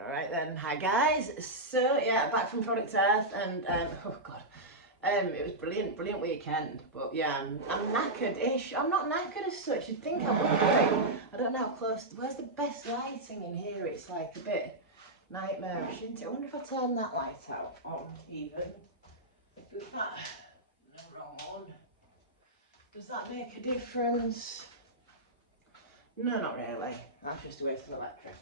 Alright then, hi guys. So yeah, back from Product Earth and oh god. It was brilliant weekend. But yeah, I'm knackered-ish. I'm not knackered as such, you'd think I would be. I don't know how close, where's the best lighting in here? It's like a bit nightmarish, isn't it? I wonder if I turn that light out on even. Does that, no, wrong one. Does that make a difference? No, not really. That's just a waste of electric.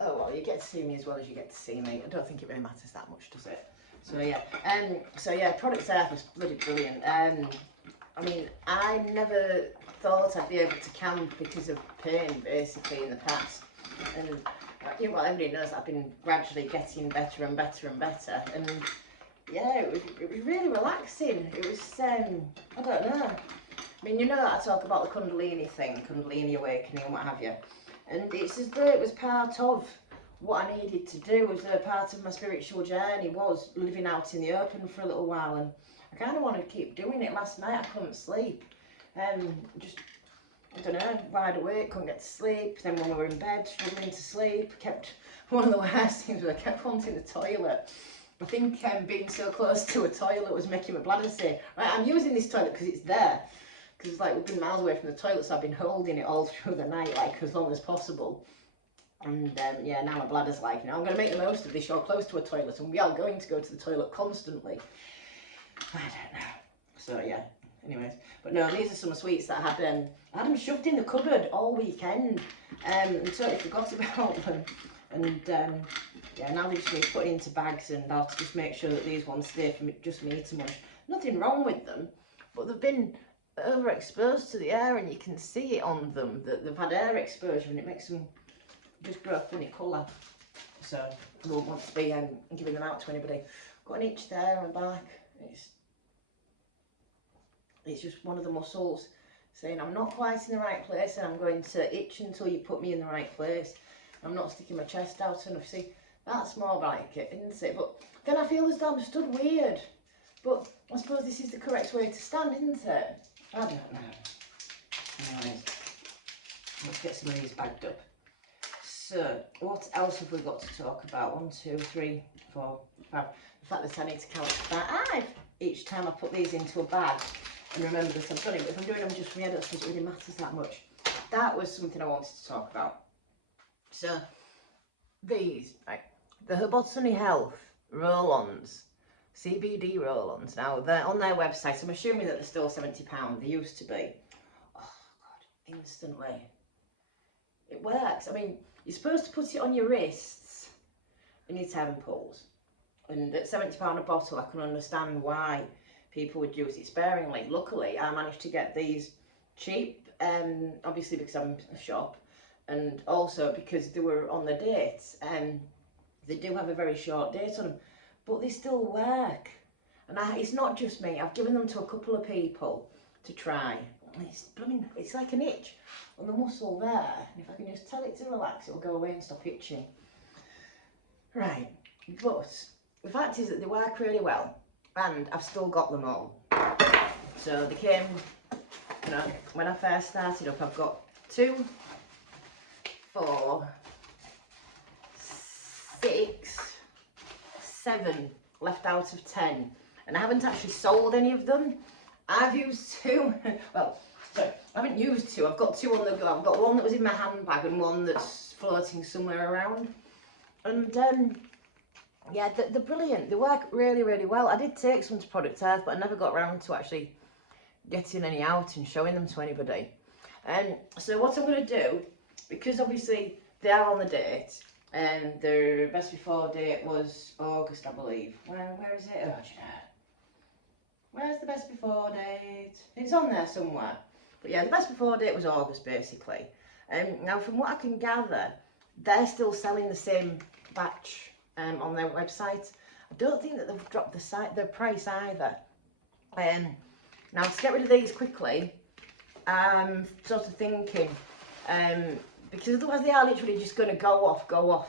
Oh well, you get to see me as well as you get to see me. I don't think it really matters that much, does it? So yeah, Product Earth was bloody brilliant. I mean, I never thought I'd be able to camp because of pain, basically, in the past. And you know, well, everybody knows that I've been gradually getting better and better and better. And yeah, it was really relaxing. It was, I don't know. I mean, you know that I talk about the Kundalini thing, Kundalini awakening and what have you. And it's as though it was part of what I needed to do, was a part of my spiritual journey, was living out in the open for a little while. And I kind of wanted to keep doing it. Last night I couldn't sleep. Just, I don't know, wide awake, couldn't get to sleep. Then when we were in bed, struggling to sleep, one of the worst things was I kept wanting the toilet. I think being so close to a toilet was making my bladder say, right, I'm using this toilet because it's there. Because like we've been miles away from the toilet, so I've been holding it all through the night, like as long as possible. And yeah, now my bladder's like, you know, I'm going to make the most of this. You're close to a toilet, and we are going to go to the toilet constantly. I don't know. So yeah, anyways. But no, these are some sweets that I had them shoved in the cupboard all weekend. And totally forgot about them. And yeah, now they just need put into bags, and I'll just make sure that these ones stay for just me to munch. Nothing wrong with them, but they've been overexposed to the air, and you can see it on them that they've had air exposure, and it makes them just grow a funny colour. So I don't want to be giving them out to anybody. Got an itch there on the back. It's just one of the muscles saying I'm not quite in the right place, and I'm going to itch until you put me in the right place. I'm not sticking my chest out enough. See, that's more like it, isn't it? But then I feel as though I'm stood weird. But I suppose this is the correct way to stand, isn't it? I don't know. Anyways, let's get some of these bagged up. So, what else have we got to talk about? 1, 2, 3, 4, 5. The fact that I need to count 5 each time I put these into a bag. And remember that I'm done it. But if I'm doing them just from here, I don't think it really matters that much. That was something I wanted to talk about. So, these, right, the Herbotany Health roll-ons, CBD roll-ons. Now, they're on their website. I'm assuming that they're still £70. They used to be. Oh, God, instantly. It works. I mean, you're supposed to put it on your wrists and your temples. And at £70 a bottle, I can understand why people would use it sparingly. Luckily, I managed to get these cheap, obviously because I'm a shop, and also because they were on the date. They do have a very short date on them, but they still work. And it's not just me. I've given them to a couple of people to try. It's like an itch on the muscle there. And if I can just tell it to relax, it'll go away and stop itching. Right, but the fact is that they work really well, and I've still got them all. So they came, you know, when I first started up, I've got 2, 4, 6, 7 left out of 10, and I haven't actually sold any of them. I've used 2, well, sorry, I haven't used 2, I've got 2 on the go. I've got one that was in my handbag and one that's floating somewhere around. And yeah, they're brilliant. They work really, really well. I did take some to Product Earth, but I never got around to actually getting any out and showing them to anybody. So what I'm going to do, because obviously they are on the date, and their best before date was August, I believe. Where is it? Oh, do you know? Where's the best before date? It's on there somewhere. But yeah, the best before date was August, basically. Now, from what I can gather, they're still selling the same batch on their website. I don't think that they've dropped the price either. Now, to get rid of these quickly, I'm sort of thinking, because otherwise they are literally just going to go off. But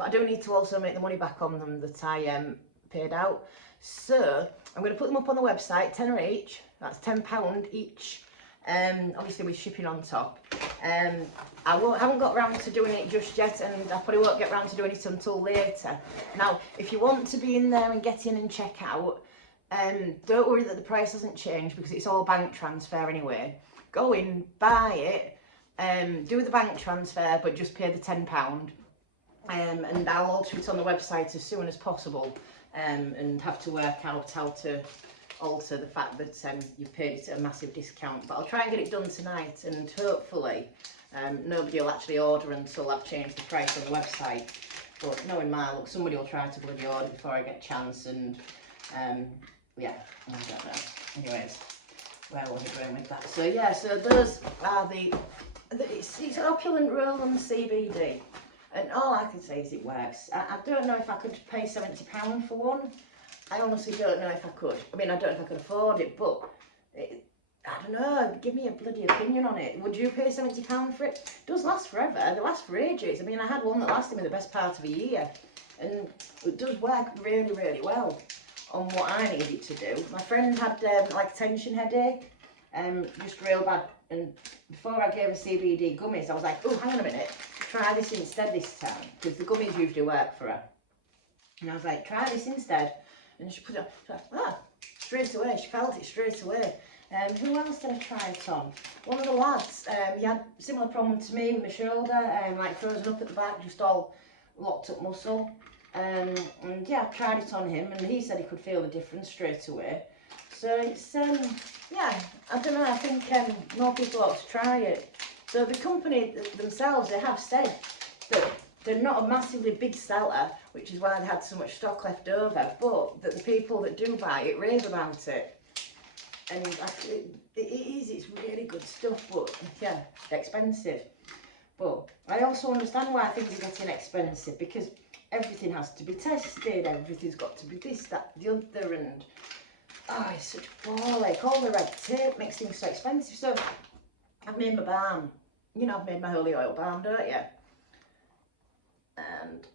I do need to also make the money back on them that I paid out. So I'm going to put them up on the website, £10 each. That's £10 each. Obviously with shipping on top. haven't got round to doing it just yet, and I probably won't get round to doing it until later. Now, if you want to be in there and get in and check out, don't worry that the price hasn't changed because it's all bank transfer anyway. Go in, buy it, do the bank transfer, but just pay the £10. And I'll alter it on the website as soon as possible, and have to work out how to alter the fact that you've paid it at a massive discount. But I'll try and get it done tonight, and hopefully nobody will actually order until I've changed the price on the website. But knowing my luck, somebody will try to bloody order before I get a chance, and yeah, I don't know. Anyways, where was I going with that? So yeah, so those are it's opulent roll on the CBD. And all I can say is it works. I don't know if I could pay £70 for one. I honestly don't know if I could. I mean, I don't know if I could afford it, but I don't know. Give me a bloody opinion on it. Would you pay £70 for it? It does last forever. They last for ages. I mean, I had one that lasted me the best part of a year. And it does work really, really well on what I need it to do. My friend had like a tension headache, just real bad. And before I gave her CBD gummies, I was like, oh, hang on a minute. Try this instead this time, because the gummies usually work for her. And I was like, try this instead. And she put it on, straight away, she felt it straight away. Who else did I try it on? One of the lads, he had a similar problem to me with my shoulder, like frozen up at the back, just all locked up muscle. And yeah, I tried it on him, and he said he could feel the difference straight away. So it's, yeah, I don't know, I think more people ought to try it. So the company themselves, they have said that they're not a massively big seller, which is why they had so much stock left over, but that the people that do buy it rave about it. And it's really good stuff, but yeah, expensive. But I also understand why things are getting expensive, because everything has to be tested, everything's got to be this, that, the other, and oh, it's such ball ache. All the red tape makes things so expensive. So I've made my balm. You know, I've made my holy oil balm, don't you? And,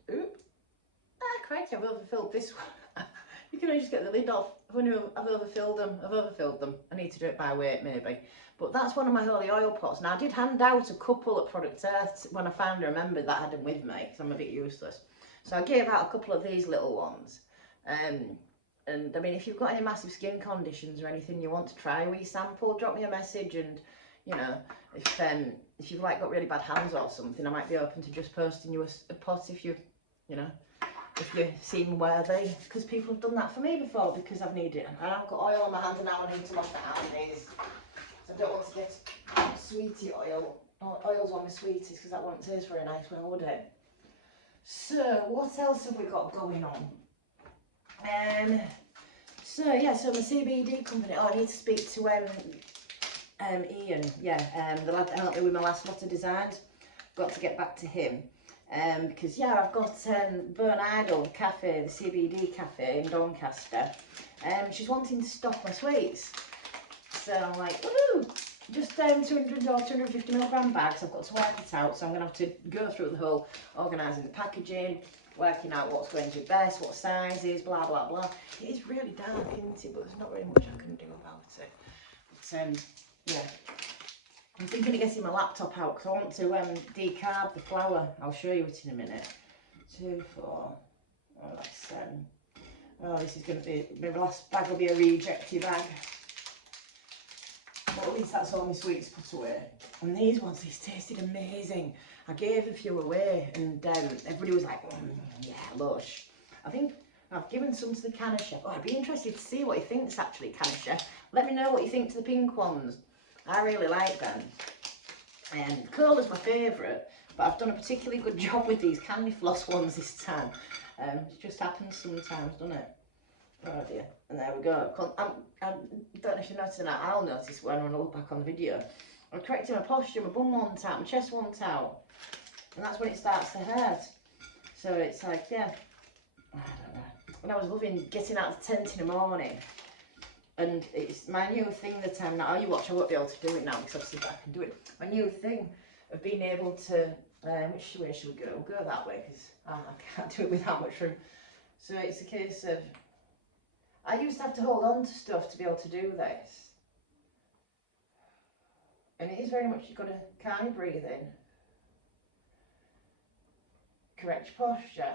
crikey, I've overfilled this one. You can only just get the lid off. I've overfilled them. I need to do it by weight, maybe. But that's one of my holy oil pots. Now, I did hand out a couple at Product Earth when I finally remembered that I had them with me, because I'm a bit useless. So I gave out a couple of these little ones. And I mean, if you've got any massive skin conditions or anything you want to try a wee sample, drop me a message, and you know, if you've like got really bad hands or something, I might be open to just posting you a pot if you know, if you seem worthy, because people have done that for me before, because I've needed it. And I've got oil on my hand and now I need to wash my hands. So I don't want to get sweetie oil, or oils on my sweeties, because that won't taste very nice, well, would it? So what else have we got going on? So yeah, so my CBD company. Oh, I need to speak to Ian. Yeah, the lad that helped me with my last lot of designs. Got to get back to him. Because yeah, I've got Burn Idol, the cafe, the CBD cafe in Doncaster. She's wanting to stock my sweets. So I'm like, woohoo! Just 200 or 250 milligram bags. I've got to work it out, so I'm going to have to go through the whole organising the packaging, working out what's going to be best, what sizes, blah blah blah. It is really dark, isn't it? But there's not really much I can do about it. But yeah, I'm thinking of getting my laptop out because I want to decarb the flour. I'll show you it in a minute. 2, 4. Oh, that's oh, this is going to be my last bag. Will be a rejected bag. But at least that's all my sweets put away. And these ones, these tasted amazing. I gave a few away, and everybody was like, yeah, lush. I think I've given some to the Canna Chef. Oh, I'd be interested to see what he thinks, actually, Canna Chef. Let me know what you think to the pink ones. I really like them. And Cola's my favourite, but I've done a particularly good job with these candy floss ones this time. It just happens sometimes, doesn't it? Oh dear. And there we go. I don't know if you noticed that. I'll notice when I look back on the video. I'm correcting my posture, my bum won't out, my chest won't out. And that's when it starts to hurt. So it's like, yeah, I don't know. When I was loving getting out of the tent in the morning, and it's my new thing that I'm now, you watch, I won't be able to do it now because obviously I can do it. My new thing of being able to, which way should we go? We'll go that way because I can't do it without much room. So it's a case of, I used to have to hold on to stuff to be able to do this. And it is very much, you've got to calm your breathing, correct your posture,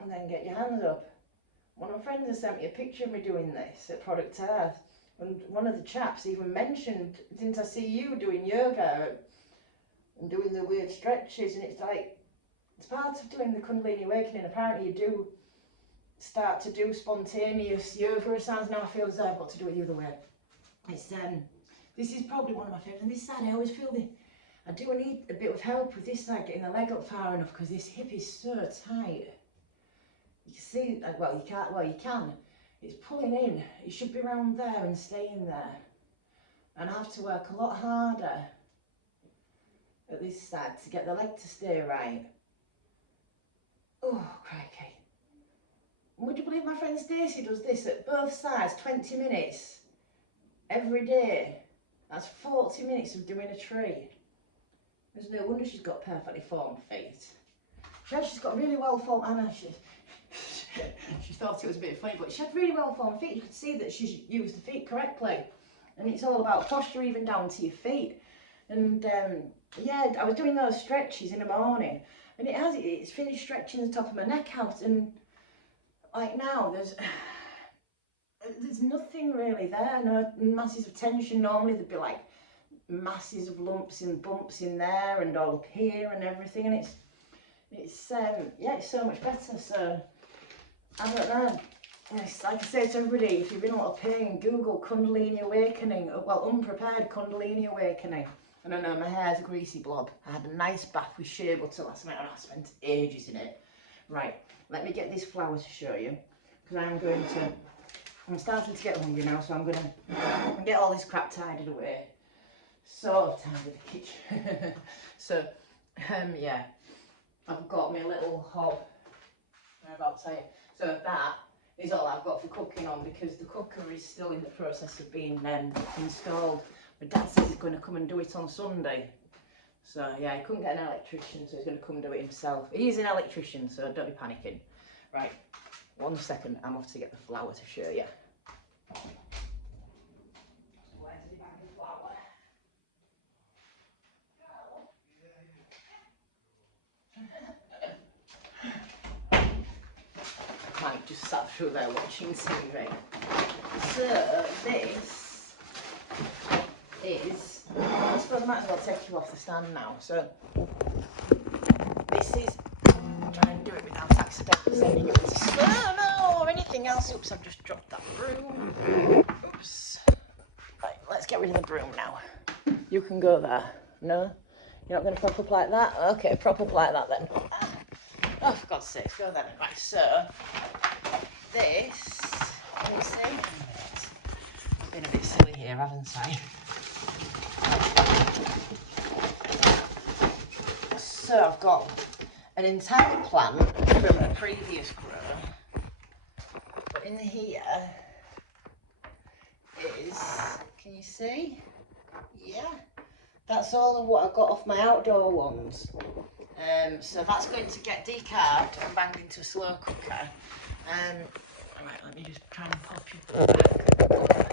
and then get your hands up. One of my friends has sent me a picture of me doing this at Product Earth, and one of the chaps even mentioned, didn't I see you doing yoga and doing the weird stretches? And it's like, it's part of doing the Kundalini Awakening. Apparently you do start to do spontaneous yoga asans. Now I feel as though I've got to do it the other way. It's this is probably one of my favourites. And this side I always feel I do need a bit of help with this side, getting the leg up far enough, because this hip is so tight. You can see, well you can't, well you can. It's pulling in. It should be around there and staying there. And I have to work a lot harder at this side to get the leg to stay right. Oh, crikey. Would you believe my friend Stacey does this at both sides, 20 minutes every day? That's 40 minutes of doing a tree. There's no wonder she's got perfectly formed feet. She's got really well formed, I know she thought it was a bit funny, but she had really well formed feet. You could see that she's used the feet correctly. And it's all about posture, even down to your feet. And yeah, I was doing those stretches in the morning, and it's finished stretching the top of my neck out, and like now there's nothing really there, no masses of tension. Normally there'd be like masses of lumps and bumps in there and all up here and everything, and it's yeah, it's so much better. So I don't know. Yes, like I say to everybody, if you're in a lot of pain, Google Kundalini Awakening, well, unprepared Kundalini Awakening. And I know my hair's a greasy blob. I had a nice bath with shea butter last night and I spent ages in it. Right, let me get this flour to show you, because I'm starting to get hungry now, so I'm going to get all this crap tidied away. Sort of tidy the kitchen. So, yeah, I've got my little hob. I'm about to say it. So that is all I've got for cooking on, because the cooker is still in the process of being installed. My dad says he's going to come and do it on Sunday. So yeah, he couldn't get an electrician, so he's going to come and do it himself. He is an electrician, so don't be panicking. Right, 1 second, I'm off to get the flour to show you. Where's the bag of flour? I just sat through there watching TV. So this is, I suppose I might as well take you off the stand now. So this is, I'm trying to do it without accidentally sending you into slow-mo or anything else. Oops, I've just dropped that broom. Oops. Right, let's get rid of the broom now. You can go there. No? You're not going to prop up like that? Okay, prop up like that then. Oh, for God's sake, go then. Right, so this, can you see? I've been a bit silly here, haven't I? So I've got an entire plant from a previous grow, but in here is, can you see? Yeah, that's all of what I got off my outdoor ones. So that's going to get decarbed and banged into a slow cooker. Alright, let me just try and pop you back.